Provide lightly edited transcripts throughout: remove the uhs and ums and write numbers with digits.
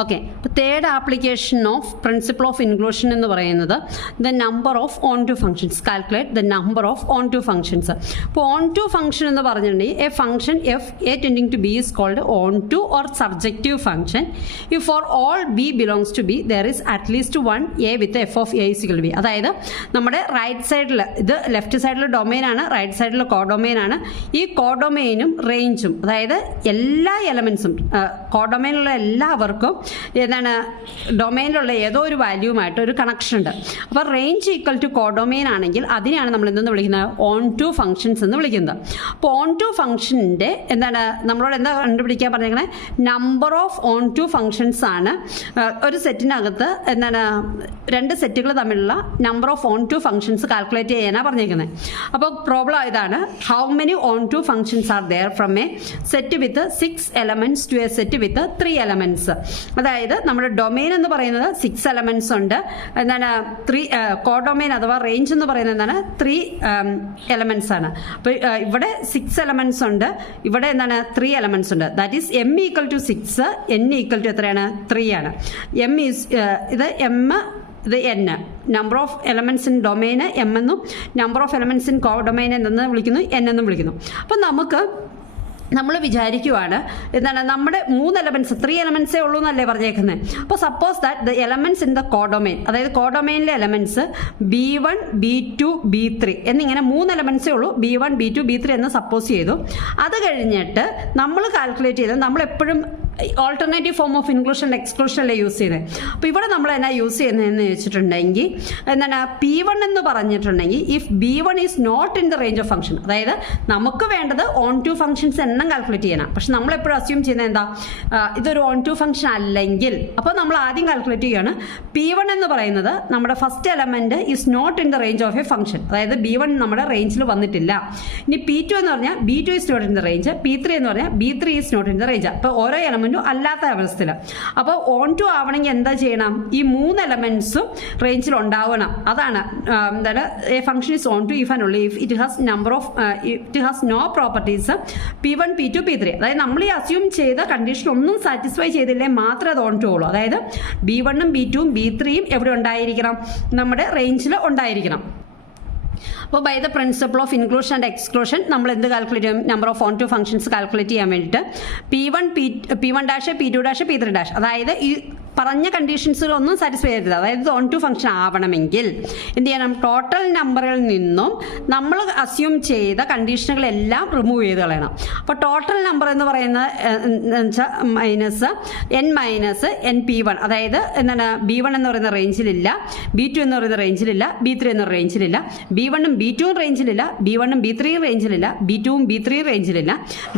Okay. അപ്പോൾ third application of principle of inclusion എന്ന് പറയുന്നത് the number of onto functions. Calculate the number of onto functions. ഇപ്പോൾ onto function എന്ന് പറഞ്ഞിട്ടുണ്ടെങ്കിൽ A function F A tending to B is called onto or subjective function if for all B belongs to B there is at least one A with F of A is equal to B. അതായത് നമ്മുടെ right സൈഡിൽ ഇത് left സൈഡിൽ ഡൊമെയിനാണ്, right സൈഡിൽ കോഡൊമെയിനാണ്. ഈ കോഡൊമെയിനും റേഞ്ചും അതായത് എല്ലാ എലമെൻസും കോഡൊമെയിനുള്ള എല്ലാവർക്കും എന്താണ് ഡൊമൈനിലുള്ള ഏതോ ഒരു വാല്യൂമായിട്ട് ഒരു കണക്ഷൻ ഉണ്ട്. അപ്പോൾ റേഞ്ച് ഈക്വൽ ടു കോഡൊമൈൻ ആണെങ്കിൽ അതിനെയാണ് നമ്മൾ എന്തെന്ന് വിളിക്കുന്നത്? ഓൺ ടു ഫംഗ്ഷൻസ് എന്ന് വിളിക്കുന്നത്. അപ്പോൾ ഓൺ ടു ഫംഗ്ഷൻ്റെ എന്താണ് നമ്മളോട് എന്താ കണ്ടുപിടിക്കാൻ പറഞ്ഞേക്കണേ? Number of onto functions ആണ്. ഒരു സെറ്റിനകത്ത് എന്താണ് രണ്ട് സെറ്റുകൾ തമ്മിലുള്ള number of onto functions calculate ചെയ്യാനാണ് പറഞ്ഞേക്കുന്നത്. അപ്പോൾ പ്രോബ്ലം ഇതാണ്: how many onto functions are there from a set with 6 elements to a set with 3 elements. അതായത് നമ്മുടെ ഡൊമെയിൻ എന്ന് പറയുന്നത് 6 elements ഉണ്ട്. എന്താണ് 3 കോഡൊമെയിൻ അഥവാ റേഞ്ച് എന്ന് പറയുന്നത് എന്താണ് 3 elements ആണ്. അപ്പോൾ ഇവിടെ 6 elements ഉണ്ട്, ഇവിടെ എന്താണ് 3 elements ഉണ്ട്. That is M equal to 6, N equal to എത്രയാണ്? 3 ആണ്. എം ഈസ് ഇത് എം, ഇത് N. Number of elements in domain M എന്നും number of elements in codomain എന്തെന്ന് വിളിക്കുന്നു? എൻ എന്നും വിളിക്കുന്നു. അപ്പോൾ നമ്മൾ വിചാരിക്കുവാണ് എന്താണ് നമ്മുടെ 3 elements 3 elements ഉള്ളൂ എന്നല്ലേ പറഞ്ഞേക്കുന്നത്. അപ്പോൾ suppose that the elements in the codomain, അതായത് കോഡൊമെയിനിലെ എലമെൻറ്റ്സ് B1 B2 B3 എന്നിങ്ങനെ 3 elements ഉള്ളൂ. B1 B2 B3 എന്ന് സപ്പോസ് ചെയ്തു. അത് കഴിഞ്ഞിട്ട് നമ്മൾ കാൽക്കുലേറ്റ് ചെയ്ത് നമ്മൾ എപ്പോഴും alternative form of inclusion exclusion അല്ലേ യൂസ് ചെയ്യുന്നത്. അപ്പോൾ ഇവിടെ നമ്മൾ എന്നാ യൂസ് ചെയ്യുന്നതെന്ന് വെച്ചിട്ടുണ്ടെങ്കിൽ എന്താണ് P1 എന്ന് പറഞ്ഞിട്ടുണ്ടെങ്കിൽ if B1 is not in the range of function, അതായത് നമുക്ക് വേണ്ടത് ഓൺ ടു ഫംഗ്ഷൻസ് എണ്ണം കാൽക്കുലേറ്റ് ചെയ്യണം. പക്ഷെ നമ്മൾ എപ്പോഴും അസ്യൂം ചെയ്യുന്നത് എന്താ? ഇതൊരു ഓൺ ടു ഫംഗ്ഷൻ അല്ലെങ്കിൽ അപ്പോൾ നമ്മൾ ആദ്യം കാൽക്കുലേറ്റ് ചെയ്യുകയാണ് P1 എന്ന് പറയുന്നത് നമ്മുടെ first element is not in the range of a function, അതായത് B1 നമ്മുടെ റേഞ്ചിൽ വന്നിട്ടില്ല. ഇനി P2 എന്ന് പറഞ്ഞാൽ B2 is not in the range, P3 എന്ന് പറഞ്ഞാൽ B3 is not in the range. അപ്പോൾ ഓരോ എലമെന്റും അല്ലാത്ത അവസ്ഥയിൽ. അപ്പോൾ ഓൺ ടു ആവണമെങ്കിൽ എന്താ ചെയ്യണം? ഈ 3 എലമെന്റ്സും റേഞ്ചിൽ ഉണ്ടാവണം. അതാണ് എന്താണ് A function is onto if and only if it has no properties P1 P2 P3. അതായത് നമ്മൾ ഈ അസ്യൂം ചെയ്ത കണ്ടീഷൻ ഒന്നും സാറ്റിസ്ഫൈ ചെയ്തില്ലേ മാത്രമേ അത് ഓൺ ടു ഉള്ളൂ. അതായത് B1 B2 B3 എവിടെ ഉണ്ടായിരിക്കണം? നമ്മുടെ റേഞ്ചിൽ ഉണ്ടായിരിക്കണം. അപ്പോൾ by the principle of inclusion and exclusion നമ്മൾ എന്ത് കാൽക്കുലേറ്റ് ചെയ്യും? Number of onto functions calculate ചെയ്യാൻ വേണ്ടിയിട്ട് P1 P1' P2' P3', അതായത് ഈ പറഞ്ഞ കണ്ടീഷൻസിലൊന്നും സാറ്റിസ്ഫൈ ചെയ്തില്ല, അതായത് ഓൺ ടു ഫംഗ്ഷൻ ആവണമെങ്കിൽ എന്ത് ചെയ്യണം? ടോട്ടൽ നമ്പറിൽ നിന്നും നമ്മൾ അസ്യൂം ചെയ്ത കണ്ടീഷനുകളെല്ലാം റിമൂവ് ചെയ്ത് കളയണം. അപ്പോൾ ടോട്ടൽ നമ്പർ എന്ന് പറയുന്നത് മൈനസ് n P1, അതായത് എന്താണ് B1 എന്ന് പറയുന്ന റേഞ്ചിലില്ല, B2 എന്ന് പറയുന്ന റേഞ്ചിലില്ല, B3 എന്ന റേഞ്ചിലില്ല, B1 ഉം B2 റേഞ്ചിലില്ല, B1 ഉം B3 റേഞ്ചിലില്ല, B2 ഉം B3 റേഞ്ചിലില്ല,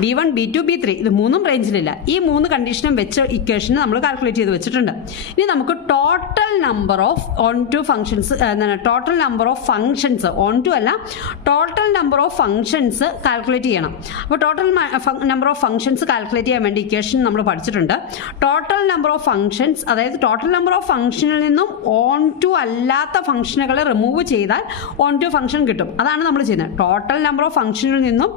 B1 B2 B3 ഇത് 3 റേഞ്ചിലില്ല. ഈ 3 കണ്ടീഷനും വെച്ച ഇക്വേഷൻ നമ്മൾ കാൽക്കുലേറ്റ് ചെയ്ത് വെച്ചിട്ടുണ്ട്. ഇനി നമുക്ക് total number of onto functions total number of functions onto അല്ല total number of functions calculate ചെയ്യണം. അപ്പോൾ total number of functions calculate ചെയ്യാൻ വേണ്ടി ഇക്വേഷൻ നമ്മൾ പഠിച്ചിട്ടുണ്ട്. ടോട്ടൽ നമ്പർ ഓഫ് ഫംഗ്ഷൻസ്, അതായത് ടോട്ടൽ നമ്പർ ഓഫ് ഫംഗ്ഷനിൽ നിന്നും ഓൺ ടു അല്ലാത്ത ഫംഗ്ഷനുകളെ റിമൂവ് ചെയ്താൽ ഓൺ ടു ഫംഗ്ഷൻ കിട്ടും. അതാണ് നമ്മൾ ചെയ്യുന്നത്. ടോട്ടൽ നമ്പർ ഓഫ് ഫംഗ്ഷനിൽ നിന്നും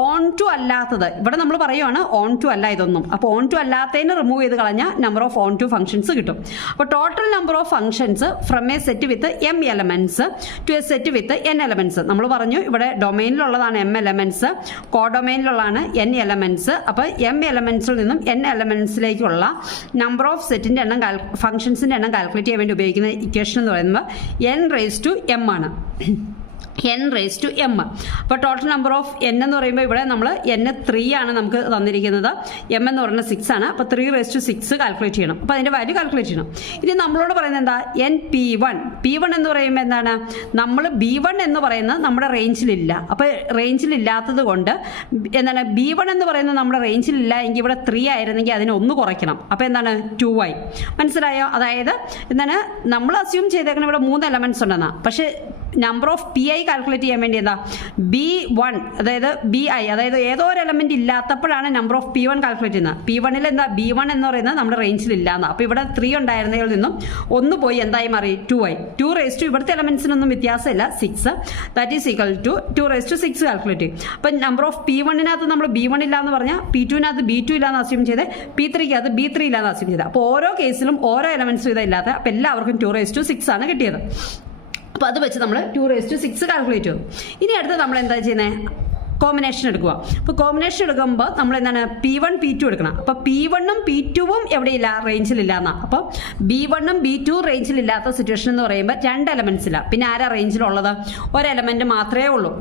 ഓൺ ടു അല്ലാത്തത് ഇവിടെ നമ്മൾ പറയുവാണ് ഓൺ ടു അല്ല ഇതൊന്നും. അപ്പോൾ ഓൺ ടു അല്ലാത്തതിനെ റിമൂവ് ചെയ്ത് കളഞ്ഞാൽ number of onto functions കിട്ടും. അപ്പോൾ total number of functions from a set with m elements to a set with n elements. നമ്മൾ പറഞ്ഞു ഇവിടെ ഡൊമൈനിലുള്ളതാണ് m എലമെന്റ്സ്, കോഡൊമൈനിലുള്ളതാണ് n എലമെന്റ്സ്. അപ്പോൾ m എലമെന്റ്സിൽ നിന്നും n എലമെന്റ്സിലേക്കുള്ള നമ്പർ ഓഫ് സെറ്റിന്റെ എണ്ണം ഫംഗ്ഷൻസിന്റെ എണ്ണം കാൽക്കുലേറ്റ് ചെയ്യാൻ വേണ്ടി ഉപയോഗിക്കുന്ന ഇക്വേഷൻ എന്ന് പറയുന്നത് n⁻m ആണ്. n⁻m. അപ്പോൾ ടോട്ടൽ നമ്പർ ഓഫ് n എന്ന് പറയുമ്പോൾ ഇവിടെ നമ്മൾ n 3 ആണ് നമുക്ക് തന്നിരിക്കുന്നത്, m എന്ന് പറയുന്നത് 6 ആണ്. അപ്പോൾ 3⁻6 കാൽക്കുലേറ്റ് ചെയ്യണം. അപ്പോൾ അതിൻ്റെ വാല്യൂ കാൽക്കുലേറ്റ് ചെയ്യണം. ഇനി നമ്മളോട് പറയുന്നത് എന്താ? P1 എന്ന് പറയുമ്പോൾ എന്താണ്? നമ്മൾ B1 എന്ന് പറയുന്നത് നമ്മുടെ റേഞ്ചിലില്ല. അപ്പോൾ റേഞ്ചിലില്ലാത്തത് കൊണ്ട് എന്താണ് B1 എന്ന് പറയുന്നത് നമ്മുടെ റേഞ്ചിലില്ല എങ്കിൽ ഇവിടെ 3 ആയിരുന്നെങ്കിൽ അതിനെ 1 കുറയ്ക്കണം. അപ്പോൾ എന്താണ്? 2 ആയി. മനസ്സിലായോ? അതായത് എന്താണ് നമ്മൾ അസ്യൂം ചെയ്തേക്കുന്നത് ഇവിടെ 3 എലമെന്റ്സ് ഉണ്ടെന്നാണ്. പക്ഷേ number of P I calculate ചെയ്യാൻ വേണ്ടി എന്താ B1 അതായത് BI അതായത് ഏതോ ഒരു എലമെന്റ് ഇല്ലാത്തപ്പോഴാണ് നമ്പർ ഓഫ് P1 കാൽക്കുലേറ്റ് ചെയ്യുന്നത്. P1 എന്താ B1 എന്ന് പറയുന്നത് നമ്മുടെ റേഞ്ചിൽ ഇല്ലാന്ന്. അപ്പോൾ ഇവിടെ 3 ഉണ്ടായിരുന്നതിൽ നിന്നും 1 പോയി എന്തായി മാറി 2i. 2 റേസ് ടു ഇവിടുത്തെ എലമെന്റ്സിനൊന്നും വ്യത്യാസമില്ല 6. That is equal to 2 raise to 6 calculate ചെയ്യും. അപ്പം നമ്പർ ഓഫ് P1-നകത്ത് നമ്മൾ B1 ഇല്ല എന്ന് പറഞ്ഞാൽ P2-നകത്ത് B2 ഇല്ലാന്ന് അസ്യൂം ചെയ്ത് P3-കകത്ത് B3 ഇല്ലാന്ന് അസ്യൂം ചെയ്ത്. അപ്പോൾ ഓരോ കേസിലും ഓരോ എലമെന്റ്സും ഇല്ലാത്ത അപ്പോൾ എല്ലാവർക്കും 2 റേസ് ടു 6 ആണ് കിട്ടിയത്. അപ്പോൾ അത് വെച്ച് നമ്മൾ 2 റേസ് ടു 6 കാൽക്കുലേറ്റ് ചെയ്തു. ഇനി അടുത്ത് നമ്മൾ എന്താ ചെയ്യുന്നത്, കോമ്പിനേഷൻ എടുക്കുക. അപ്പോൾ കോമ്പിനേഷൻ എടുക്കുമ്പോൾ നമ്മൾ എന്താണ് P1 P2 എടുക്കണം. അപ്പോൾ P1-ഉം P2-ഉം എവിടെയില്ല, റേഞ്ചിലില്ല എന്നാണ്. അപ്പോൾ B1-ഉം B2 റേഞ്ചിലില്ലാത്ത സിറ്റുവേഷൻ എന്ന് പറയുമ്പോൾ 2 എലമെന്റ്സ് ഇല്ല. പിന്നെ ആരാ റേഞ്ചിലുള്ളത്, ഒരു എലമെന്റ് മാത്രമേ ഉള്ളൂ.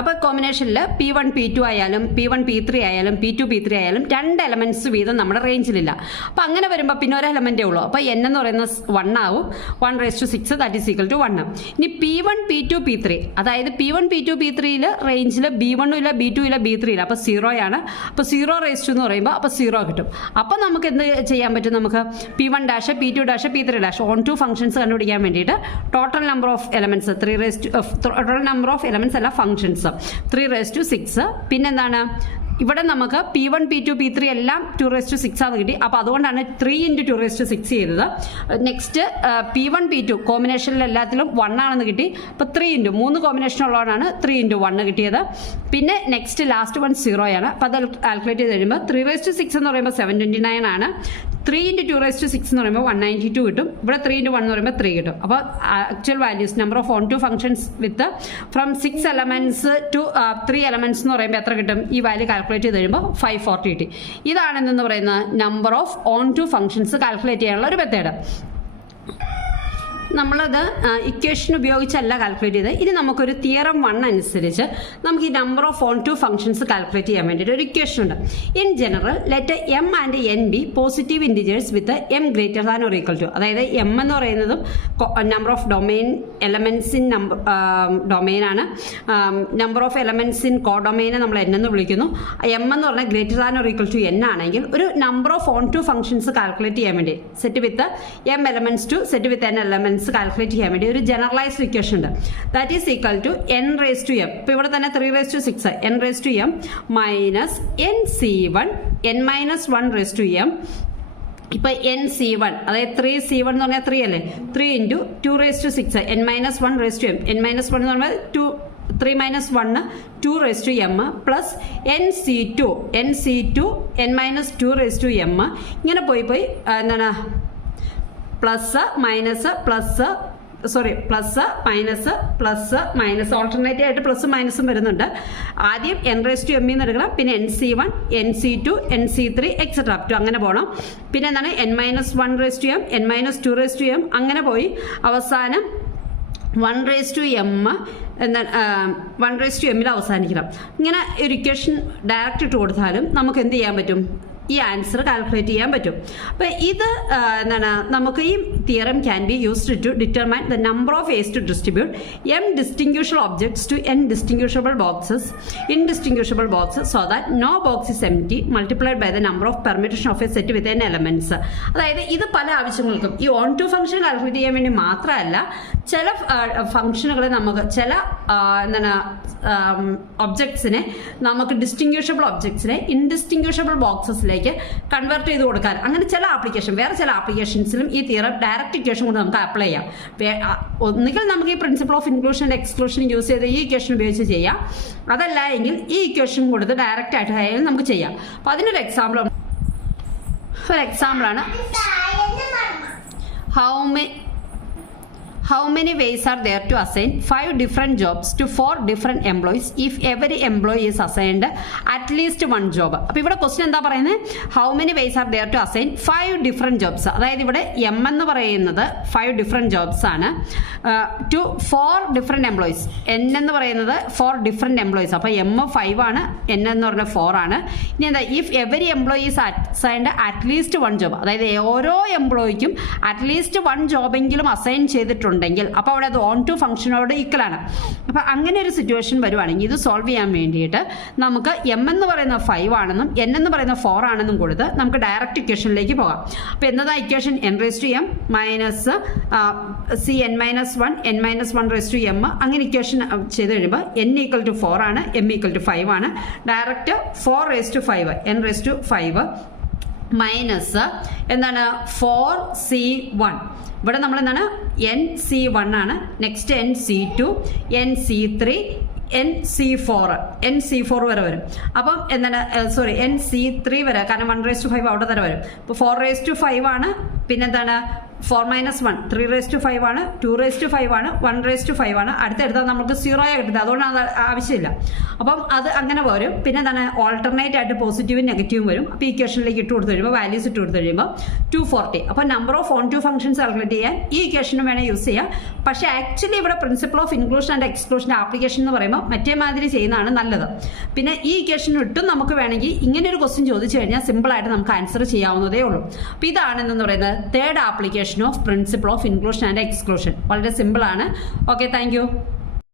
അപ്പോൾ കോമ്പിനേഷനിൽ P1 P2 ആയാലും P1 P3 ആയാലും P2 P3 ആയാലും 2 എലമെന്റ്സ് വീതം നമ്മുടെ റേഞ്ചിലില്ല. അപ്പോൾ അങ്ങനെ വരുമ്പോൾ പിന്നെ ഒരു എലമെന്റേ ഉള്ളൂ. അപ്പോൾ n എന്ന് പറയുന്നത് 1 ആവും. 1 raise to 6 that is equal to 1. ഇനി P1 P2 P3 അതായത് P1 P2 P3യിൽ റേഞ്ചിൽ B1 ഇല്ല B2 ഇല്ല B3 ഇല്ല. അപ്പോൾ 0 ആണ്. അപ്പോൾ 0 റേസ് ടു എന്ന് പറയുമ്പോൾ അപ്പോൾ 0 കിട്ടും. അപ്പോൾ നമുക്ക് എന്ത് ചെയ്യാൻ പറ്റും, നമുക്ക് P1 dash P2 dash P3 dash onto functions കണ്ടുപിടിക്കാൻ വേണ്ടിയിട്ട് total number of elements 3 raise to total number of elements അല്ല ഫംഗ്ഷൻ 3 റേസ് ടു 6. പിന്നെന്താണ് ഇവിടെ നമുക്ക് P1 P2 P3 എല്ലാം 2 റേസ് ടു 6 ആണ് കിട്ടി. അപ്പോൾ അതുകൊണ്ടാണ് 3 × 2 റേസ് ടു 6 ചെയ്തത്. നെക്സ്റ്റ് P1 P2 കോമ്പിനേഷനിൽ എല്ലാത്തിലും 1 ആണെന്ന് കിട്ടി. അപ്പോൾ 3 × 3 കോമ്പിനേഷൻ ഉള്ളതാണ് 3 × 1 കിട്ടിയത്. പിന്നെ നെക്സ്റ്റ് ലാസ്റ്റ് 1 0 ആണ്. അപ്പോൾ അത് കാൽക്കുലേറ്റ് ചെയ്ത് കഴിയുമ്പോൾ 3 റേസ് ടു 6 എന്ന് പറയുമ്പോൾ 729 ആണ്. 3 × 2 റേസ് ടു 6 എന്ന് പറയുമ്പോൾ 192 കിട്ടും. ഇവിടെ 3 × 1 എന്ന് പറയുമ്പോൾ 3 കിട്ടും. അപ്പോൾ actual values number of onto functions with from 6 elements to 3 elements എന്ന് പറയുമ്പോൾ എത്ര കിട്ടും, ഈ വാല്യൂ കാൽക്കുലേറ്റ് ചെയ്ത് കഴിയുമ്പോൾ 540 കിട്ടി. ഇതാണ് എന്തെന്ന് പറയുന്നത് number of onto functions calculate ചെയ്യാനുള്ള ഒരു മെത്തേഡ്. നമ്മളത് ഇക്വേഷൻ ഉപയോഗിച്ചല്ല കാൽക്കുലേറ്റ് ചെയ്ത്. ഇനി നമുക്കൊരു തിയറം 1 അനുസരിച്ച് നമുക്ക് ഈ number of onto functions calculate ചെയ്യാൻ വേണ്ടിയിട്ട് ഒരു ഇക്വേഷൻ ഉണ്ട്. In general let m and n be positive integers with m greater than or equal to. അതായത് m എന്ന് പറയുന്നതും number of domain elements in ഡൊമെയിനാണ്. നമ്പർ ഓഫ് എലമെന്റ്സ് ഇൻ കോ ഡൊമെയിനെ നമ്മൾ n എന്ന് വിളിക്കുന്നു. m എന്ന് പറഞ്ഞാൽ greater than or equal to n ആണെങ്കിൽ ഒരു number of onto functions calculate ചെയ്യാൻ വേണ്ടി set with m elements to set with n elements calculate ചെയ്യാൻ വേണ്ടി ഒരു ജനറലൈസ്ഡ് ഇക്വേഷൻ ഉണ്ട്. That is equal to n raise to m. ഇപ്പോൾ ഇവിടെ തന്നെ 3 raise to 6 n raise to m minus nc1 n minus 1 raise to m. ഇപ്പോൾ nc1 അതായത് 3c1 എന്ന് പറഞ്ഞാൽ 3 അല്ലേ, 3 × 2 raise to 6 n minus 1 raise to m. n minus 1 എന്ന് പറഞ്ഞാൽ 3 minus 1 2 raise to m plus nc2 n minus 2 raise to m. ഇങ്ങനെ പോയി എന്താണ് plus minus plus plus minus plus minus alternative ആയിട്ട് പ്ലസും മൈനസും വരുന്നുണ്ട്. ആദ്യം n റേസ് ടു m എന്ന് എടുക്കണം, പിന്നെ nc1 nc2 nc3 etcetera up to അങ്ങനെ പോകണം. പിന്നെ എന്താണ് n minus 1 raise to m n minus 2 raise to m അങ്ങനെ പോയി അവസാനം 1 റേസ് ടു m എന്താണ് 1 റേസ് ടു m അവസാനിക്കണം. ഇങ്ങനെ ഒരു ഇക്വേഷൻ ഡയറക്റ്റ് ഇട്ട് കൊടുത്താലും നമുക്ക് എന്ത് ചെയ്യാൻ പറ്റും, ഈ ആൻസർ കാൽക്കുലേറ്റ് ചെയ്യാൻ പറ്റും. അപ്പോൾ ഇത് എന്താണ് നമുക്ക് ഈ theorem can be used to determine the number of ways to distribute m distinguishable objects to n distinguishable boxes indistinguishable boxes so that no box is empty multiplied by the number of permutation of a set with n elements. അതായത് ഇത് പല ആവശ്യങ്ങൾക്കും ഈ on to function calculate ചെയ്യാൻ വേണ്ടി മാത്രമല്ല, ചില ഫംഗ്ഷനുകളെ നമുക്ക് ചില എന്താണ് ഒബ്ജക്ട്സിനെ നമുക്ക് ഡിസ്റ്റിങ്വിഷബിൾ ഒബ്ജക്ട്സിനെ ഇൻഡിസ്റ്റിങ്വിഷബിൾ ബോക്സസിലേക്ക് കൺവേർട്ട് ചെയ്ത് കൊടുക്കാൻ, അങ്ങനെ ചില ആപ്ലിക്കേഷൻ വേറെ ചില ആപ്ലിക്കേഷൻസിലും ഈ തിയറം ഡയറക്റ്റ് ഇക്വേഷൻ കൊണ്ട് നമുക്ക് അപ്ലൈ ചെയ്യാം. ഒന്നുകിൽ നമുക്ക് ഈ principle of inclusion and exclusion use ചെയ്ത് ഈ ഇക്വേഷൻ ഉപയോഗിച്ച് ചെയ്യാം, അതല്ല എങ്കിൽ ഈ ഇക്വേഷൻ കൊടുത്ത് ഡയറക്റ്റ് ആയിട്ട് നമുക്ക് ചെയ്യാം. അപ്പോൾ അതിനൊരു എക്സാമ്പിളാണ് How many ways are there to assign 5 different jobs to 4 different employees if every employee is assigned at least 1 job? അപ്പോൾ ഇവിടെ ക്വസ്റ്റ്യൻ എന്താ പറയുന്നത്, how many ways are there to assign 5 different jobs. അതായത് ഇവിടെ m എന്ന് പറയുന്നത് 5 different jobs ആണ് to 4 different employees. n എന്ന് പറയുന്നത് 4 ഡിഫറെൻറ്റ് എംപ്ലോയീസ്. അപ്പോൾ m 5 ആണ്, n എന്ന് പറഞ്ഞാൽ 4 ആണ്. ഇനി എന്താ, if every employee is assigned at least 1 job, അതായത് ഓരോ എംപ്ലോയിക്കും അറ്റ്ലീസ്റ്റ് 1 ജോബെങ്കിലും അസൈൻ ചെയ്തിട്ടുണ്ട് ഉണ്ടെങ്കിൽ അപ്പോൾ അവിടെ അത് ഓൺ ടു ഫംഗ്ഷനോട് ഈക്വൽ ആണ്. അപ്പോൾ അങ്ങനെ ഒരു സിറ്റുവേഷൻ വരുവാണെങ്കിൽ ഇത് സോൾവ് ചെയ്യാൻ വേണ്ടിയിട്ട് നമുക്ക് എം എന്ന് പറയുന്ന 5 ആണെന്നും എൻ എന്ന് പറയുന്ന 4 ആണെന്നും കൊടുത്ത് നമുക്ക് ഡയറക്റ്റ് ഇക്വേഷനിലേക്ക് പോകാം. അപ്പോൾ എന്നതാ equation n⁻m minus C n - 1 n-1 അങ്ങനെ ഇക്വേഷൻ ചെയ്ത് കഴിയുമ്പോൾ n = 4 ആണ്, m = 5 ആണ്. ഡയറക്റ്റ് 4⁵ n⁵ മൈനസ് എന്താണ് 4c1. ഇവിടെ നമ്മൾ എന്താണ് nc1 ആണ്, നെക്സ്റ്റ് nc2 nc3 nc4 വരെ വരും. അപ്പം എന്താണ് സോറി nc3 വരെ, കാരണം 1⁵ അവിടെ തന്നെ വരും. ഇപ്പോൾ 4⁵ ആണ്, പിന്നെന്താണ് 4 - 1 3⁵ ആണ്, 2⁵ ആണ്, 1⁵ ആണ്. അടുത്തെടുത്താൽ നമുക്ക് 0 കിട്ടുന്നത്, അതുകൊണ്ടാണ് അത് ആവശ്യമില്ല. അപ്പം അത് അങ്ങനെ വരും. പിന്നെ എന്താണ് ഓൾട്ടർനേറ്റ് ആയിട്ട് പോസിറ്റീവും നെഗറ്റീവും വരും. അപ്പോൾ ഈ ഇക്വേഷനിലേക്ക് ഇട്ട് കൊടുത്ത് കഴിയുമ്പോൾ വാല്യൂസ് ഇട്ട് കൊടുത്ത് കഴിയുമ്പോൾ 240. അപ്പോൾ number of onto functions calculate ചെയ്യാൻ ഈ ഇക്വേഷനും വേണേൽ യൂസ് ചെയ്യാം. പക്ഷേ ആക്ച്വലി ഇവിടെ principle of inclusion and exclusion application എന്ന് പറയുമ്പോൾ മറ്റേ മാതിരി ചെയ്യുന്നതാണ് നല്ലത്. പിന്നെ ഈ ഇക്വേഷൻ ഇട്ടും നമുക്ക് വേണമെങ്കിൽ ഇങ്ങനെ ഒരു ക്വസ്റ്റ്യൻ ചോദിച്ചു കഴിഞ്ഞാൽ സിമ്പിളായിട്ട് നമുക്ക് ആൻസർ ചെയ്യാവുന്നതേ ഉള്ളൂ. അപ്പോൾ ഇതാണെന്ന് പറയുന്നത് third application of principle of inclusion and exclusion. വളരെ സിമ്പിൾ ആണ്. Okay, thank you.